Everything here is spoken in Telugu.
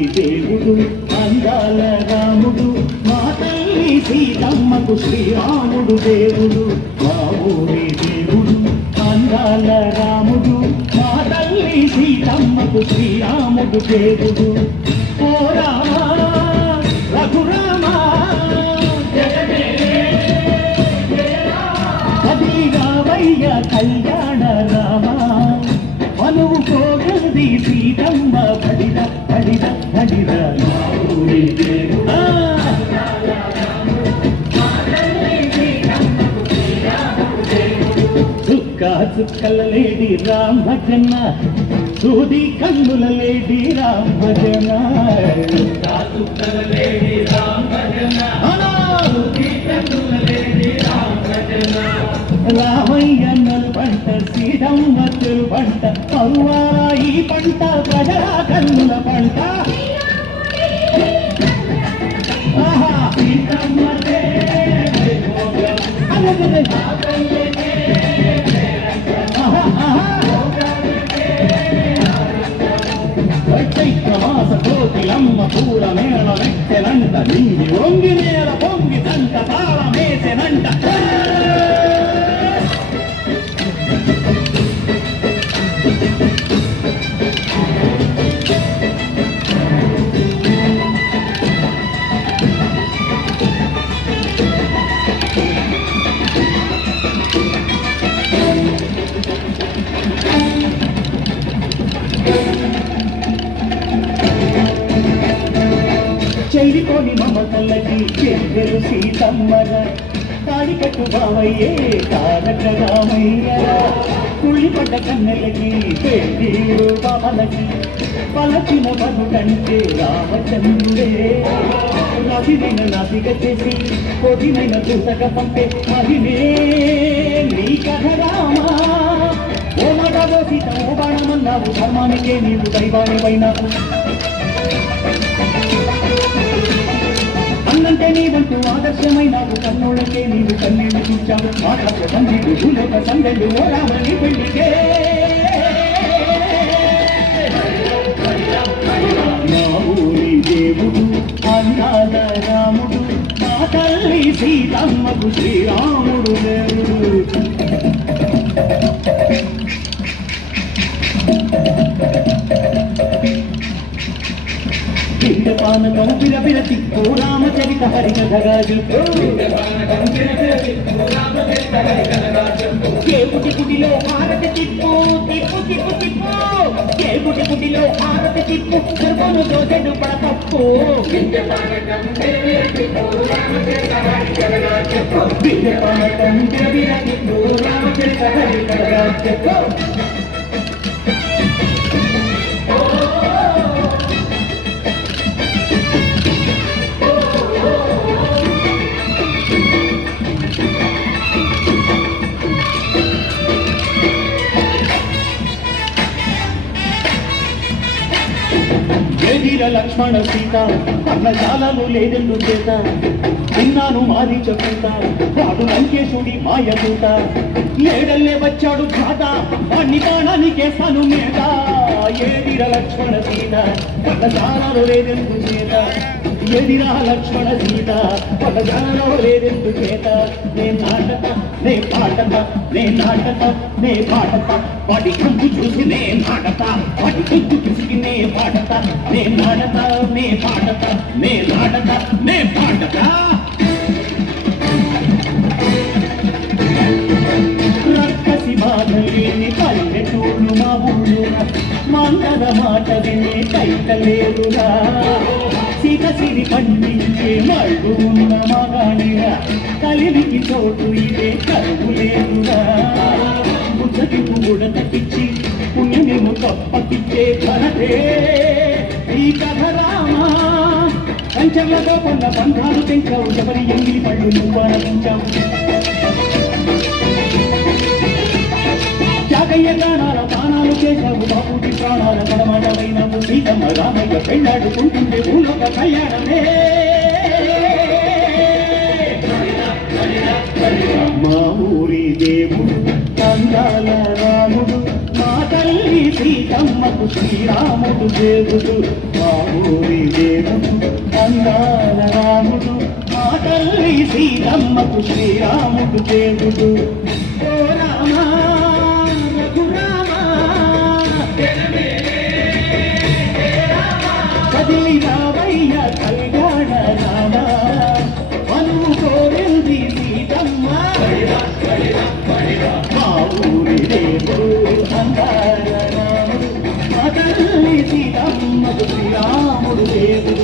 ఊరి దేవుడు అందాల రాముడు మా తల్లి సీతమ్మకు శ్రీరాముడు దేవుడు మా ఊరి దేవుడు అందాల రాముడు మా తల్లి సీతమ్మకు శ్రీరాముడు దేవుడు ఓ రామా రఘురామా కదిగావయ్య కళ్యాణ రామా మనువు కోగది సీతమ్మ బడిద బడిద బడిద మా ఊరి దేవుడా చుక్కల లేడి రామ భజన సూది కన్నుల లేడి రామ భజన చుక్కల లేడి రామ భజన సూది కన్నుల లేడి రామ భజన రామయ్య నలు పంట సీతమ్మ చెరు పంట పరువారా ఈ పంట ప్రజల కన్నుల పంట సీతమ్మ చైత్రమాస కోకిలమ్మ పూల మేళ నెట్టెనంట నింగి వంగి నేల పొంగి తంట తాళమేసెనంట చెల్లిపోని మమతల్లకి చెల్లెలు సీతమ్మర తాడి కట్టు బావయ్యే తారక రామయ్య కుళ్ళిపడ్డ కన్నెలకి పెళ్ళిరు బామలకి పలచిన బతుకంటే రామచంద్రుడే నదినైన నదిగ చేసి కొదినైన దూతక పంపే మహిమే నీ కథ రామా ఓ మగవో సీత ఓ బాణమన్నావు ధర్మానికే నీవు దైవానివైనావు అన్నంటే నీవంటూ ఆదర్శమైనావు కన్నోళ్ళకే నీవు కన్నీళ్లు చూచావు మాటకు సంగీడు భూలోక సంగళ్ళు ఓ రామని పెళ్లికే మా ఊరి దేవుడు అందాల రాముడు మా తల్లి సీతమ్మకు శ్రీరాముడు దేవుడు పానకం బిరబిర తిప్పు రామచరిత హరికథరాజు కేపుటి పుటిలో హారతి తిప్పు తిప్పు తిప్పు తిప్పు కేపుటి పుటిలో హారతి తిప్పు సర్వము దోసెడు పడకప్పు బిడ్డ పానకం బిరబిర తిప్పు రామచరిత హరికథరాజు వీర లక్ష్మణ సీత పర్ణశాలలు లేదెందు చేత విన్నాను మాది చెప్పుత వాడు లంకేశుడి మాయదూత ఏడల్లే వచ్చాడు ఘాత వాణ్ణి బాణానికేసాను మీద ఏదిర లక్ష్మణ సీత పర్ణశాలలో లేదెందు చేత ఎదిరా లక్ష్మణ సీత పర్ణశాలలో లేదెందు చేత నే నాటక నే పాటత నే నాటక నే పాటత వాటి కంపు చూసి నే నాటత వాటి కంపు చూసి నే పాటత నే నాటత నే పాటత నే నాటత నే పాటత రక్కసి బాధలేని పల్లెటూరు మా ఊరు మందర మాట విని కైతలేరురా సీత సిరి పండించే మళ్ళు ఉన్న మగానిరా కలివికి చోటు ఇదే కరువు లేదురా బుద్ధకి కూడా తప్పించి పుణ్యమేమో తప్పకిచ్చే ఘనతే ఈ కథ రామా పంచర్లతో కొన్న బంధాలు పెంచావు ఎవరి ఎంగిలి పళ్ళు నువ్వు ఆనందించావు జాగయ్య గానాల ప్రాణాలు చేశావు బాబుకి ప్రాణాల పడమడమైనవు సీతమ్మ రామయ్య పెళ్ళాడుకుంటుండే భూలోక కళ్యాణమే మా ఊరి దేవుడు అందాల రాముడు మా తల్లి సీతమ్మకు శ్రీరాముడు దేవుడు ఊరి దేవుడు అందాల రాముడు మా తల్లి సీతమ్మకు శ్రీరాముడు దేవుడు ఓ రామా రఘురామా కదిలి రావయ్య కళ్యాణ రామా మనువు కోరింది సీతమ్మ మా ఊరి దేవుడు అందాల రాముడు మా తల్లి సీతమ్మకు శ్రీరాముడు దేవుడు